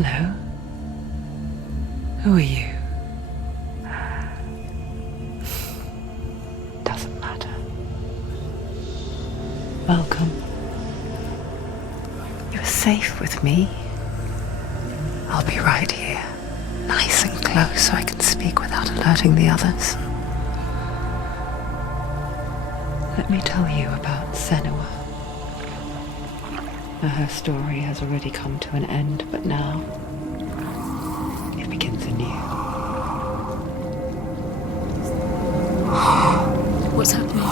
Hello. Who are you? Doesn't matter. Welcome. You're safe with me. I'll be right here, nice and close so I can speak without alerting the others. Let me tell you about Senua. Her story has already come to an end, but now it begins anew. What's happening?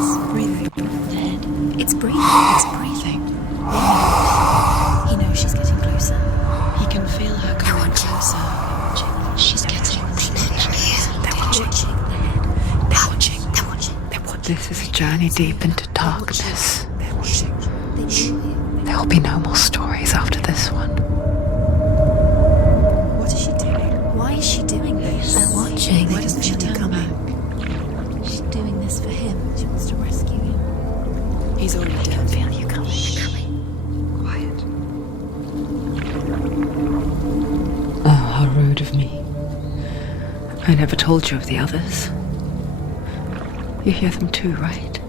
It's breathing. The head. It's breathing. It's breathing. He knows she's getting closer. He can feel her coming closer. She's getting closer. They're watching. They're watching. They're watching. They're watching. This is a journey deep into darkness. They're watching. There will be no more stories after this one. What is she doing? Why is she doing this? They're watching. Why doesn't she turn back? She's doing this for him. She wants to rescue him. He's already dead. I can feel you coming. Quiet. Oh, how rude of me. I never told you of the others. You hear them too, right?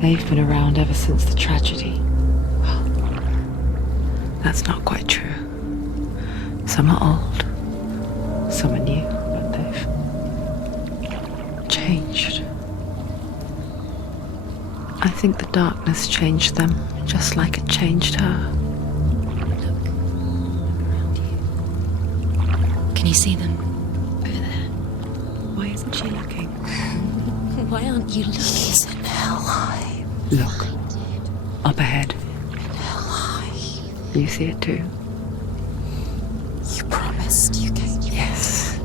They've been around ever since the tragedy. Well, that's not quite true. Some are old, some are new, but they've changed. I think the darkness changed them, just like it changed her. Look around you. Can you see them? Over there. Why isn't she looking? Why aren't you looking? He's in Helheim. Look, up ahead. Helheim. You see it too? You promised you came. Yes.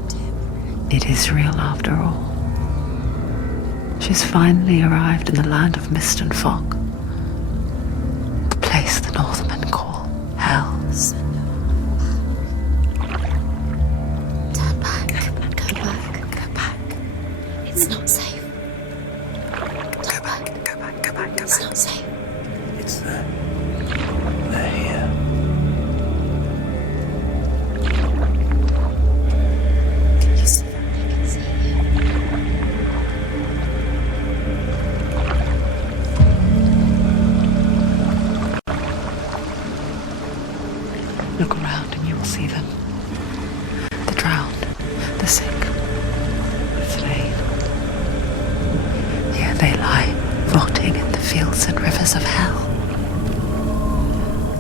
It is real after all. She's finally arrived in the land of mist and fog. The place the Northmen call Hell. Turn back. Go back. Go back. It's not safe. Go back. Go back. Go back. Go It's back. not safe. It's there. They're here. Can you see them? I can see you. Look around and you will see them. The drowned, the sick, the slain. Here they lie, rotting in the fields and rivers of hell.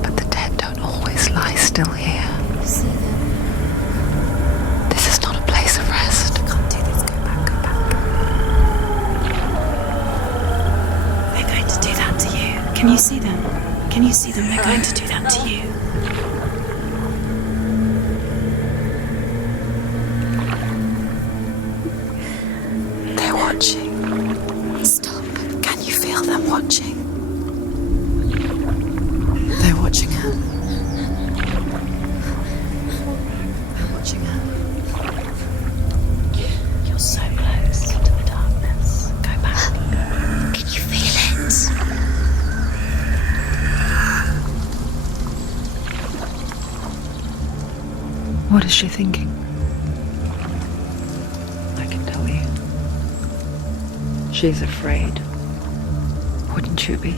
But the dead don't always lie still here. You see them. This is not a place of rest. Can't do this. Go back. Go back. They're going to do that to you. Can you see them? Can you see them? They're going to do that to you. They're watching. Stop. Can you feel them watching? They're watching her. They're watching her. You're so close to the darkness. Go back. Can you feel it? What is she thinking? I can tell you. She's afraid. Wouldn't you be?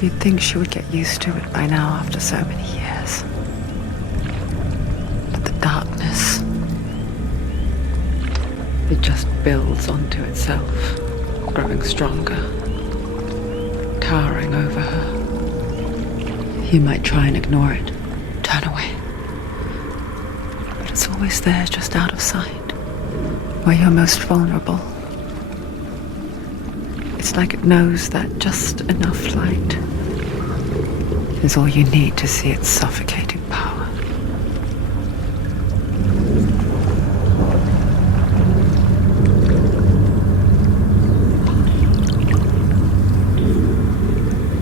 You'd think she would get used to it by now after so many years. But the darkness, it just builds onto itself, growing stronger, towering over her. You might try and ignore it, turn away. But it's always there, just out of sight, where you're most vulnerable. It's like it knows that just enough light is all you need to see its suffocating power.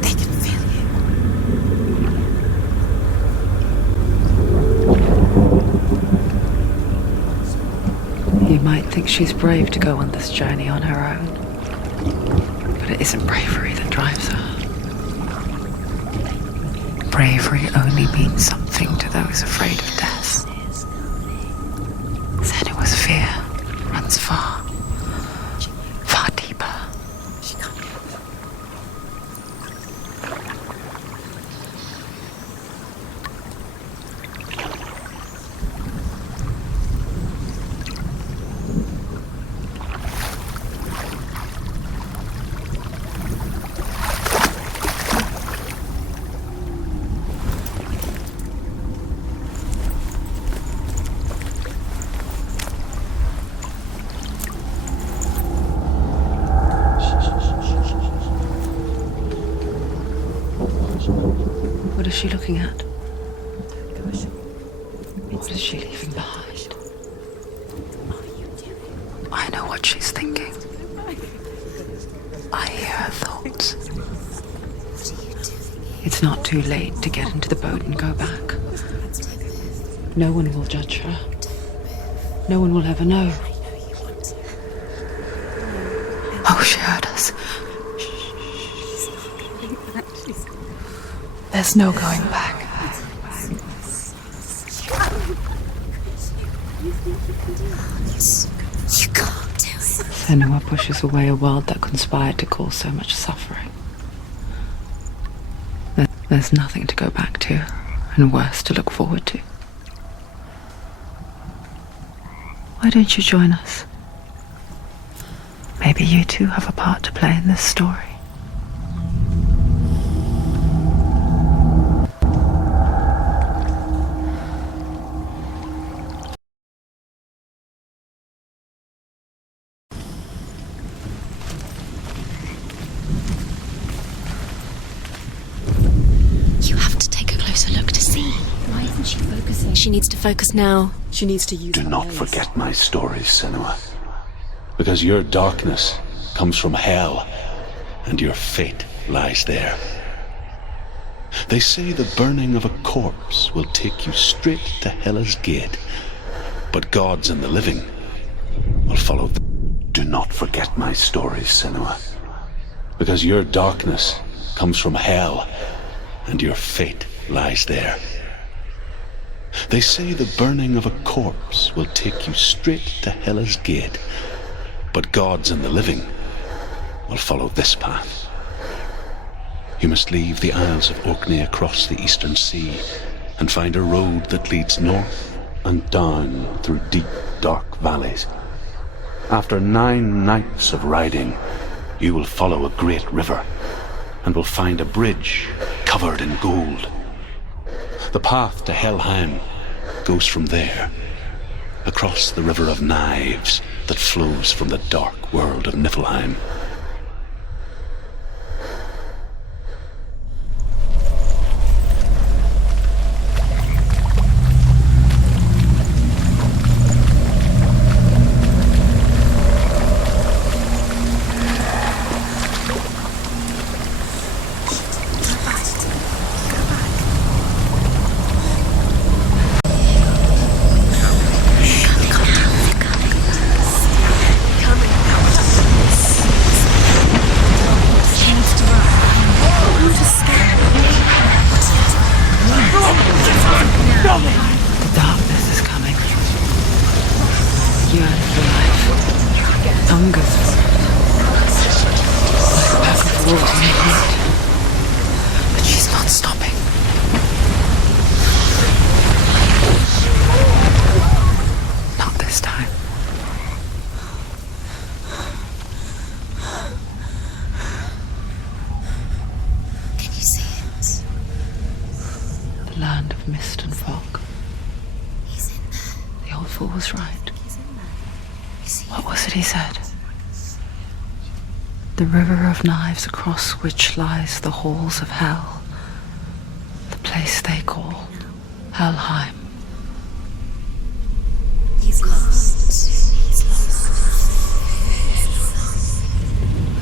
They can feel you. You might think she's brave to go on this journey on her own, but it isn't bravery that drives her. bravery only means something to those afraid of death. Senua's fear runs far, far deeper. What is she looking at? What is she leaving behind? I know what she's thinking. I hear her thoughts. It's not too late to get into the boat and go back. No one will judge her. No one will ever know. Oh, she heard us. There's no going back. You can't do it. Senua pushes away a world that conspired to cause so much suffering. There's nothing to go back to, and worse to look forward to. Why don't you join us? Maybe you too have a part to play in this story. You have to take a closer look to see. Why isn't she focusing? She needs to focus now. She needs to use Do her not eyes. forget my stories, Senua. Because your darkness comes from hell, and your fate lies there. They say the burning of a corpse will take you straight to Hela's gate, but gods and the living will follow. Do not forget my stories, Senua. Because your darkness comes from hell, and your fate lies there. They say the burning of a corpse will take you straight to Hela's gate, but gods and the living will follow this path. You must leave the Isles of Orkney across the eastern sea and find a road that leads north and down through deep, dark valleys. After 9 nights of riding, you will follow a great river and will find a bridge covered in gold. The path to Helheim goes from there, across the river of knives that flows from the dark world of Niflheim. The darkness is coming. Yearns for life. Hungers for it. Like a pack of wolves in the heat. But she's not stopping. Not this time. Can you see it? The land of mist and fog. He's in there. The old fool was right. He's in there. You see? What was it he said? The river of knives across which lies the halls of hell. The place they call Helheim. He's lost. He's lost.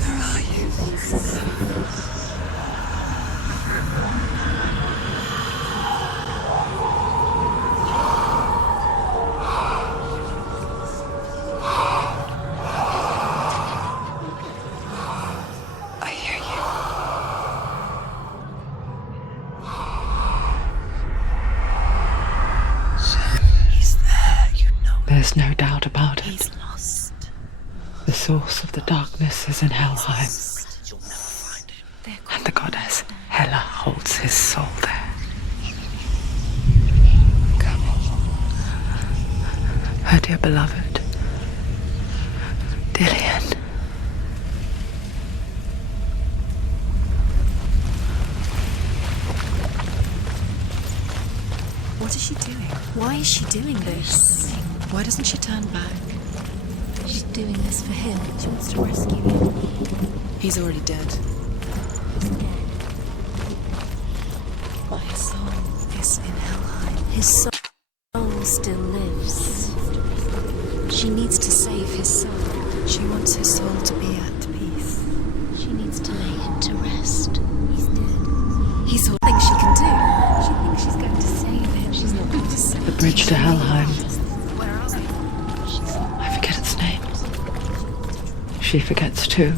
Where are you? I hear you. There's no doubt about it. He's lost. The source of the darkness is in Helheim, and the goddess Hela holds his soul there. Come on. Her dear beloved, Dillian. What is she doing? Why is she doing this? Why doesn't she turn back? She's doing this for him. She wants to rescue him. He's already dead. He's dead. But his soul is in Helheim. His soul still lives. She needs to save his soul. She wants his soul to be at peace. She needs to lay him to rest. He's dead. He's all thing she can do. She thinks she's going to save him. She's not going to save him. The bridge to Helheim. Where are they? I forget its name. She forgets too.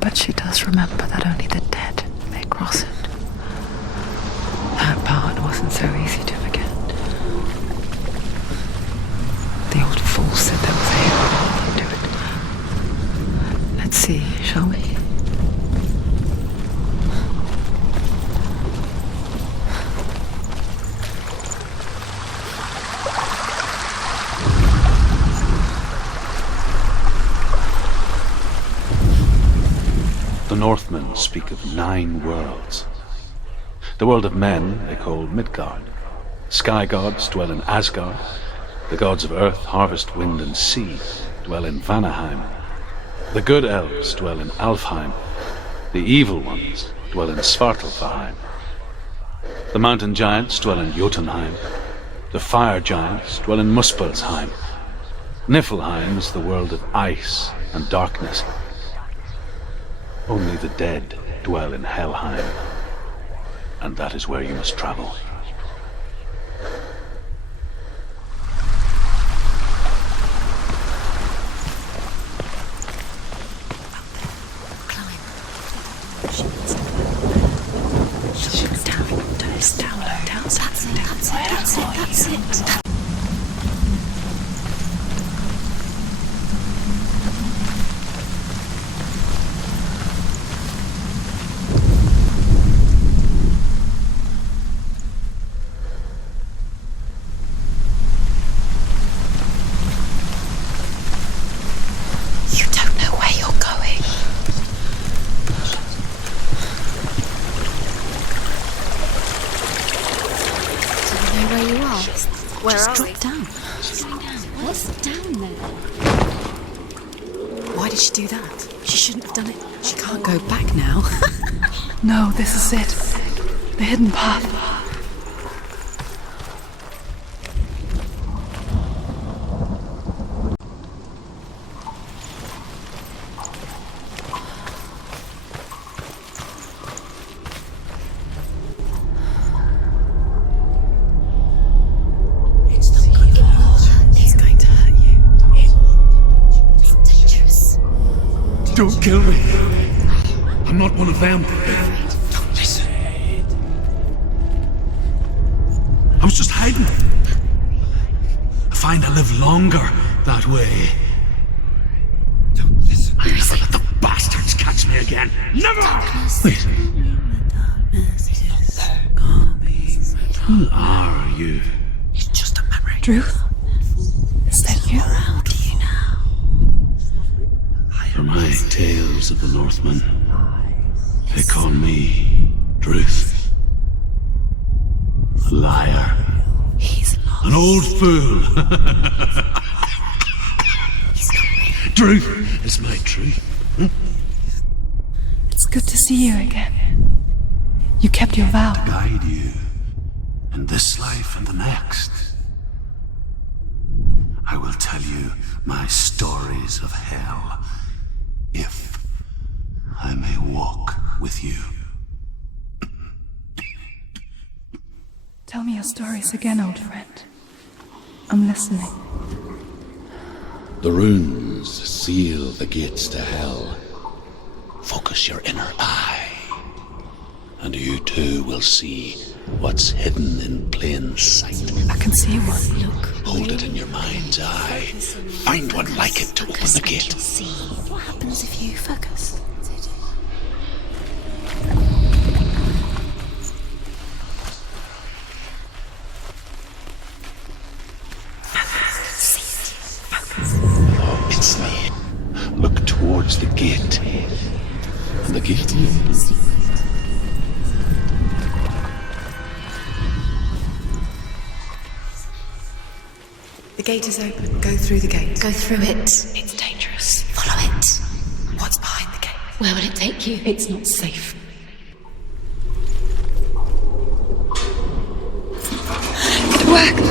But she does remember that only the dead may cross it. That part wasn't so easy to forget. The old fool said there was a hero to it. Let's see, shall we? The Northmen speak of 9 worlds. The world of men they call Midgard. Sky gods dwell in Asgard. The gods of earth, harvest, wind, and sea dwell in Vanaheim. The good elves dwell in Alfheim. The evil ones dwell in Svartalfheim. The mountain giants dwell in Jotunheim. The fire giants dwell in Muspelheim. Niflheim is the world of ice and darkness. Only the dead dwell in Helheim, and that is where you must travel. Climb. She's down. It's down low. Down. That's it. That's it. You don't know where you're going. Do you know where you are? Where Just are drop we? down. She's going down. What's down there? Why did she do that? She shouldn't have done it. She can't go back now. No, this is it. The hidden path. It's going to hurt you. It's dangerous. Don't kill me. I'm not one of them. Don't listen. I was just hiding. I find I live longer that way. Don't listen. I'll never let the bastards catch me again. Never! Wait. Who are you? It's just a memory. Truth? Is that you? How do you now? For my tales of the Northmen, they call me Druth. A liar. He's lost. An old fool. Truth is my truth. It's good to see you again. You kept your vow. Guide you in this life and the next. I will tell you my stories of hell, if I may walk with you. Tell me your stories again, old friend. I'm listening. The runes seal the gates to hell. Focus your inner eye, And you too will see what's hidden in plain sight. I can see one. Look. Hold it in your mind's eye. Find one like it to open the gate. See what happens if you focus. It's me. Look towards the gate. And the gate opens. The gate is open. Go through the gate. Go through it. It's dangerous. Follow it. What's behind the gate? Where will it take you? It's not safe. It worked.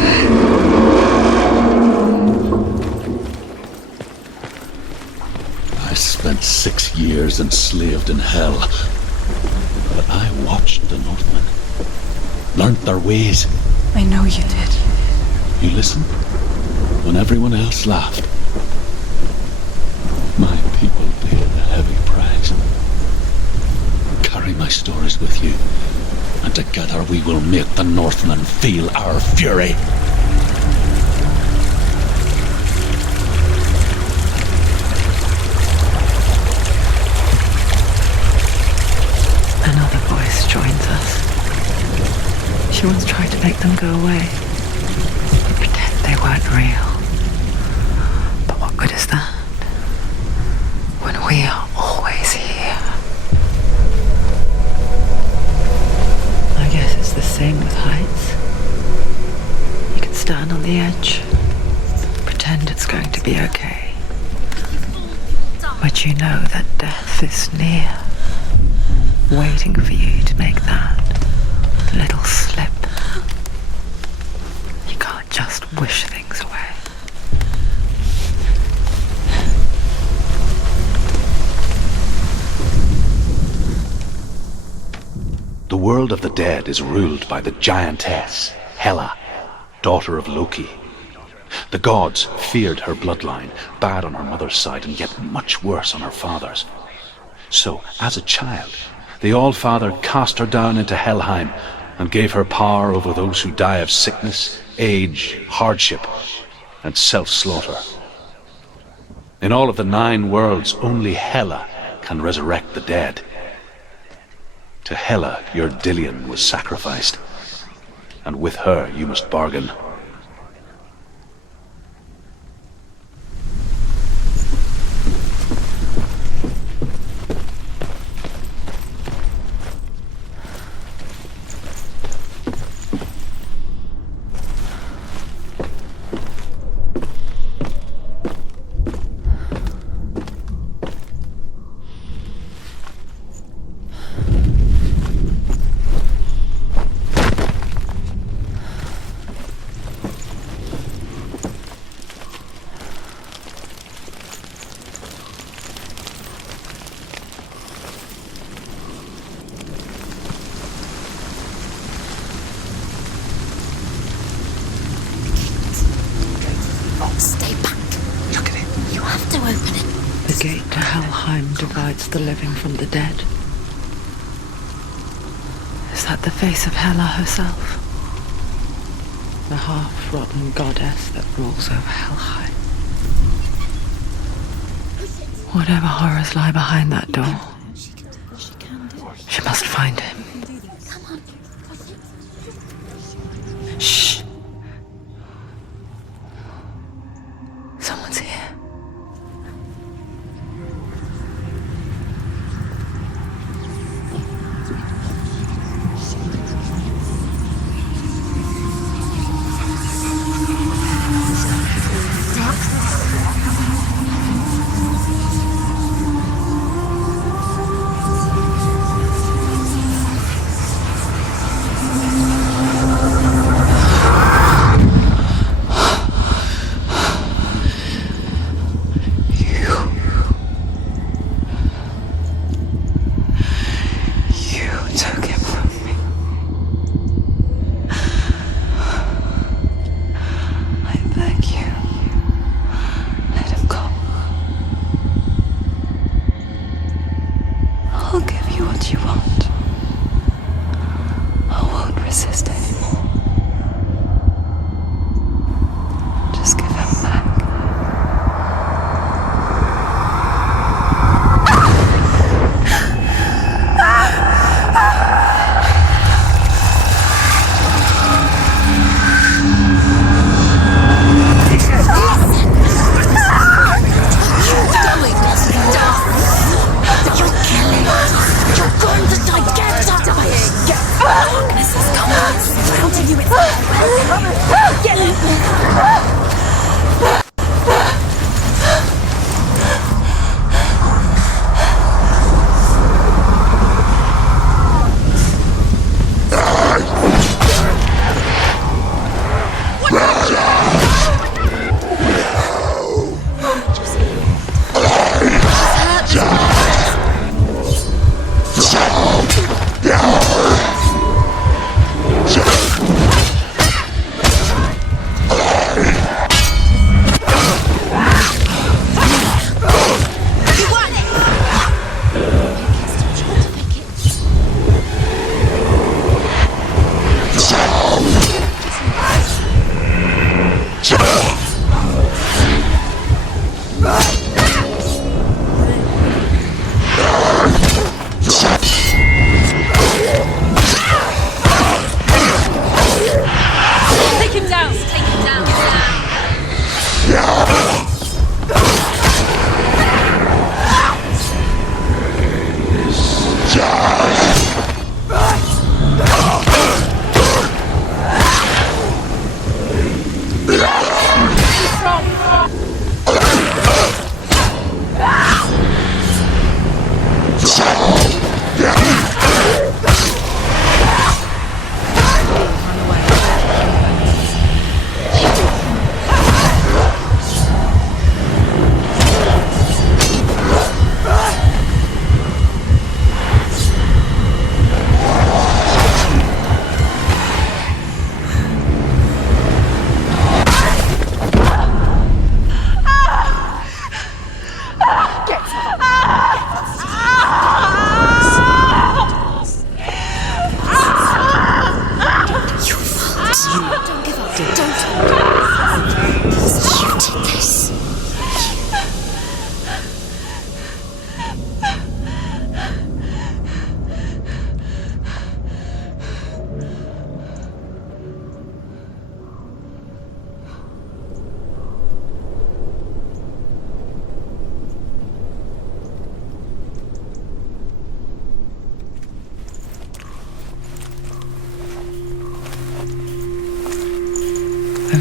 I spent 6 years enslaved in hell. But I watched the Northmen. Learned their ways. I know you did. You listened when everyone else laughed. My people paid a heavy price. Carry my stories with you, and together we will make the Northmen feel our fury. Another voice joins us. She once tried to make them go away. Pretend they weren't real. But what good is that? When we are always here. I guess it's the same with heights. You can stand on the edge, pretend it's going to be okay. But you know that death is near, waiting for you to make that little slip. You can't just wish things away. The world of the dead is ruled by the giantess, Hela, daughter of Loki. The gods feared her bloodline, bad on her mother's side and yet much worse on her father's. So, as a child, the All-Father cast her down into Helheim and gave her power over those who die of sickness, age, hardship, and self-slaughter. In all of the 9 worlds, only Hela can resurrect the dead. To Hela, your Dillion was sacrificed, and with her you must bargain. Stay back. Look at it. You have to open it. The gate to Helheim divides the living from the dead. Is that the face of Hela herself? The half-rotten goddess that rules over Helheim. Whatever horrors lie behind that door, she must find him. Shh. Someone's here.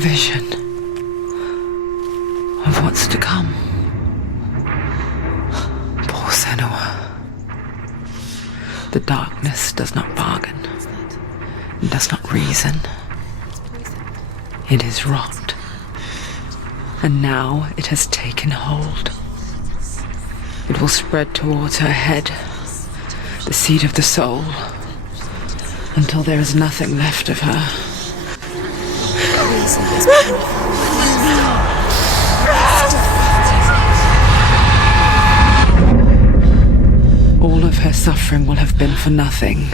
vision of what's to come. Poor Senua. The darkness does not bargain, it does not reason. It is wrought, and now it has taken hold. It will spread towards her head, the seat of the soul, until there is nothing left of her. All of her suffering will have been for nothing.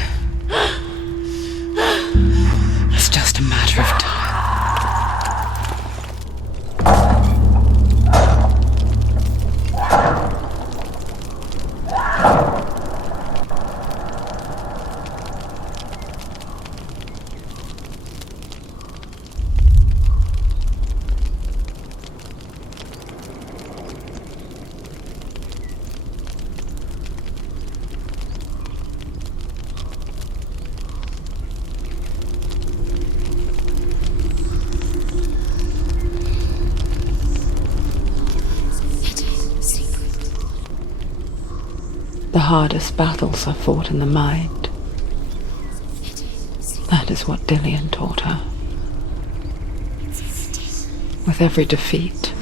It's just a matter of time. The hardest battles are fought in the mind. That is what Dillian taught her. With every defeat,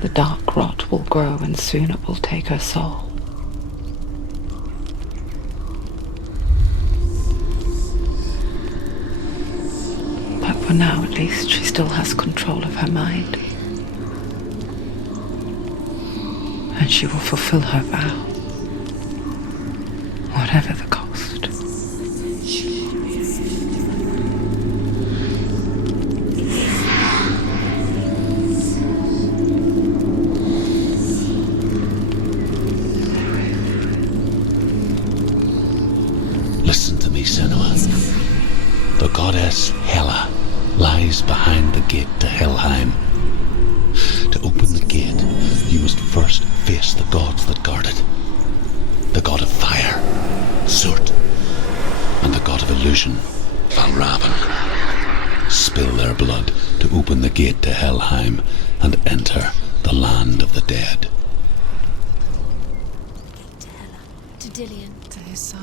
the dark rot will grow and soon it will take her soul. But for now, at least, she still has control of her mind. And she will fulfill her vow. Whatever the cost. Listen to me, Senua. The goddess Hela lies behind the gate to Helheim. To open the gate, you must first face the gods that guard it. The god of fire, Surt, and the god of illusion, Valravan. Spill their blood to open the gate to Helheim and enter the land of the dead. To Dillian. To his son.